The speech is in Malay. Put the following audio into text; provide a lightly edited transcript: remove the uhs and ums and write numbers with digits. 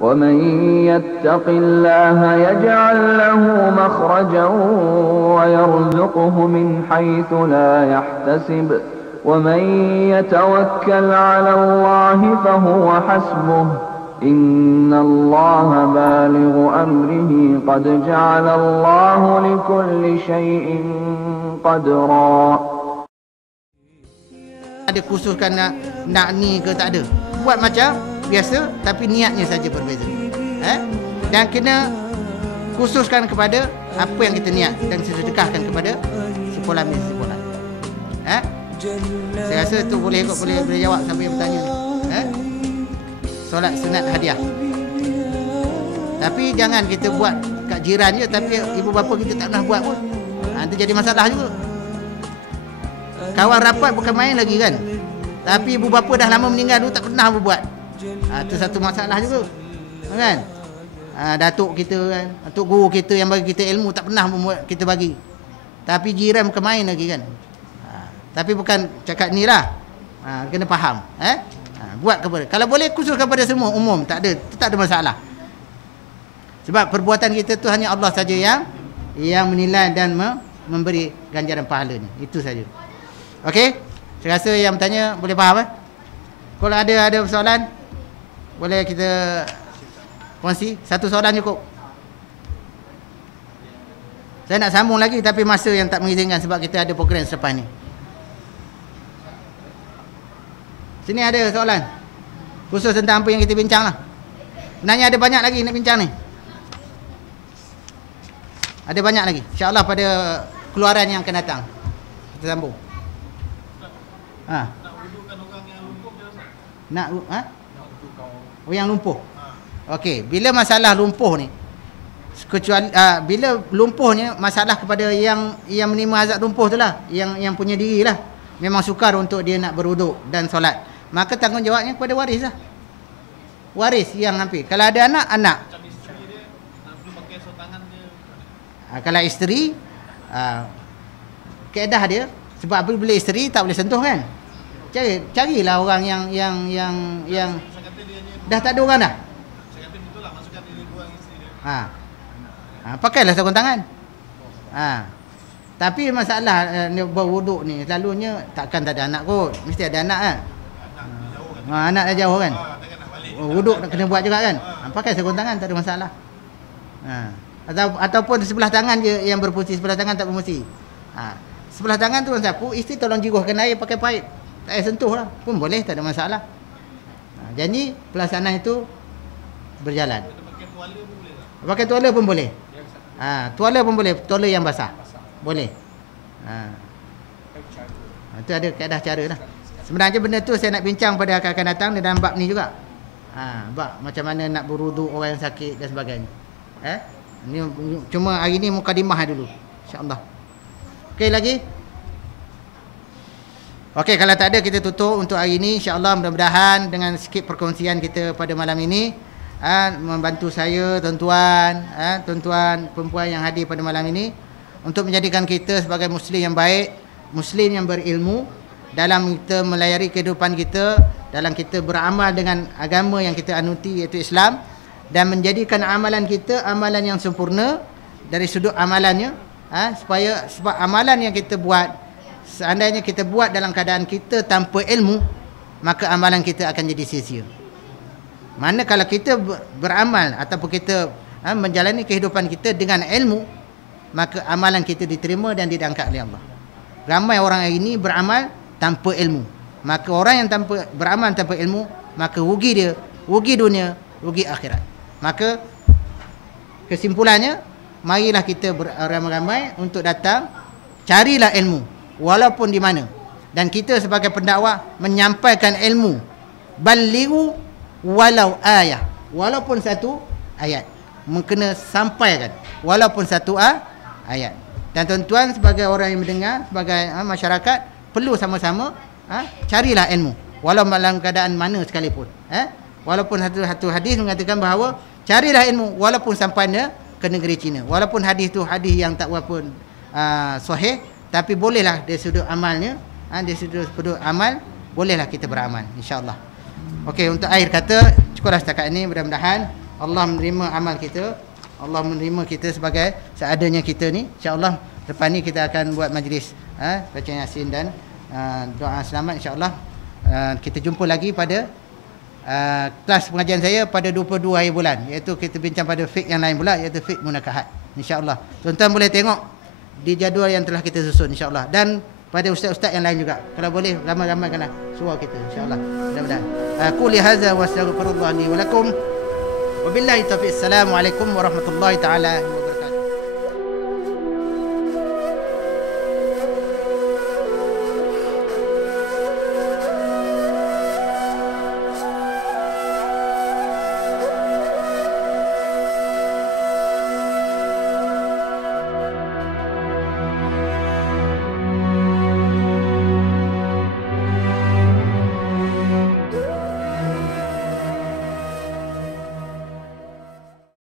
ومن يتق الله يجعل له مخرجا ويرزقه من حيث لا يحتسب ومن يتوكل على الله فهو حسبه إن الله بالغ أمره قد جعل الله لكل شيء قدرا. Ada khususkan nak ni ke tak ada. Buat macam biasa tapi niatnya saja berbeza. Dan kena khususkan kepada apa yang kita niat dan sedekahkan kepada sekolah ni sekolah. Saya rasa tu boleh jawab sampai yang bertanya ni. Solat sunat hadiah. Tapi jangan kita buat kat jiran je tapi ibu bapa kita tak pernah buat pun. Itu jadi masalah juga. Kawan rapat bukan main lagi kan. Tapi ibu bapa dah lama meninggal dulu tak pernah berbuat. Itu satu masalah juga. Kan? Datuk kita kan, datuk guru kita yang bagi kita ilmu tak pernah membuat kita bagi. Tapi jiran bukan main lagi kan. Tapi bukan cakap ni lah. Kena faham. Buat kepada. Kalau boleh khusus kepada semua umum, tak ada masalah. Sebab perbuatan kita tu hanya Allah saja yang menilai dan memberi ganjaran pahala ni. Itu saja. Okey? Saya rasa yang bertanya boleh faham Kalau ada soalan boleh kita kongsi. Satu soalan cukup. Saya nak sambung lagi tapi masa yang tak mengizinkan sebab kita ada program selepas ni. Sini ada soalan khusus tentang apa yang kita bincang lah. Sebenarnya ada banyak lagi nak bincang ni. Ada banyak lagi. InsyaAllah pada keluaran yang akan datang kita sambung. Nak wudukan orang yang lumpuh je Ustaz. Oh yang lumpuh. Okey, bila masalah lumpuh ni kecuali bila lumpuhnya masalah kepada yang menerima azab lumpuh tu lah, yang punya diri lah. Memang sukar untuk dia nak berwuduk dan solat. Maka tanggungjawabnya kepada waris lah. Waris yang hampir. Kalau ada anak. Kalau isteri, keedah dia. Sebab apabila isteri tak boleh sentuh kan. Carilah orang yang dah tak ada orang dah. Pakailah sarung tangan. Tapi masalah berwuduk ni selalunya takkan tak ada anak kot. Mesti ada anak kan. Anak dah jauh kan. Wuduk kena buat juga kan. Pakai sarung tangan tak ada masalah. Ataupun sebelah tangan je yang berfungsi, sebelah tangan tak berfungsi. Sebelah tangan tu sapu, isteri tolong jiruhkan air pakai paip. Tak payah sentuh lah. Pun boleh, tak ada masalah. Jadi pelaksanaan itu berjalan. Pakai tuala pun boleh. Tuala pun boleh, tuala yang basah. Boleh. Itu ada kaedah cara lah. Sebenarnya benda tu saya nak bincang pada akan datang dalam bab ni juga. Bab macam mana nak berwuduk orang yang sakit dan sebagainya. Ni cuma hari ni mukadimah dulu. InsyaAllah. Okey lagi? Okey, kalau tak ada kita tutup untuk hari ini. InsyaAllah mudah-mudahan dengan sikit perkongsian kita pada malam ini membantu saya tuan-tuan perempuan yang hadir pada malam ini untuk menjadikan kita sebagai muslim yang baik, muslim yang berilmu dalam kita melayari kehidupan kita, dalam kita beramal dengan agama yang kita anuti iaitu Islam, dan menjadikan amalan kita amalan yang sempurna dari sudut amalannya, sebab amalan yang kita buat, seandainya kita buat dalam keadaan kita tanpa ilmu, maka amalan kita akan jadi sia-sia. Mana kalau kita beramal ataupun kita menjalani kehidupan kita dengan ilmu, maka amalan kita diterima dan diangkat oleh Allah. Ramai orang hari ini beramal tanpa ilmu. Maka orang yang beramal tanpa ilmu, maka rugi dia, rugi dunia, rugi akhirat. Maka kesimpulannya, marilah kita beramai-ramai untuk datang, carilah ilmu walaupun di mana. Dan kita sebagai pendakwah menyampaikan ilmu. Balighu walau ayah, walaupun satu ayat. Kena sampaikan walaupun satu ayat. Dan tuan-tuan sebagai orang yang mendengar, sebagai masyarakat, perlu sama-sama carilah ilmu walau dalam keadaan mana sekalipun. Walaupun satu hadis mengatakan bahawa carilah ilmu walaupun sampai ke negeri Cina. Walaupun hadis tu hadis yang tak berapa sahih, tapi bolehlah dari sudut amalnya, dari sudut amal bolehlah kita beramal, insya-Allah. Okey, untuk akhir kata cukuplah setakat ini. Mudah-mudahan Allah menerima amal kita. Allah menerima kita sebagai seadanya kita ni. InsyaAllah lepas ni kita akan buat majlis baca Yasin dan doa selamat insyaAllah. Kita jumpa lagi pada kelas pengajian saya pada 22 hari bulan, iaitu kita bincang pada fiqh yang lain pula, iaitu fiqh munakahat insyaAllah. Tuan-tuan boleh tengok di jadual yang telah kita susun insyaAllah, dan pada ustaz-ustaz yang lain juga, kalau boleh ramai-ramaikanlah suara kita insyaAllah. Mudah-mudahan aku li hadza wa astaghfirullah li wa lakum. Wabillahi taufiq. Assalamualaikum warahmatullahi taala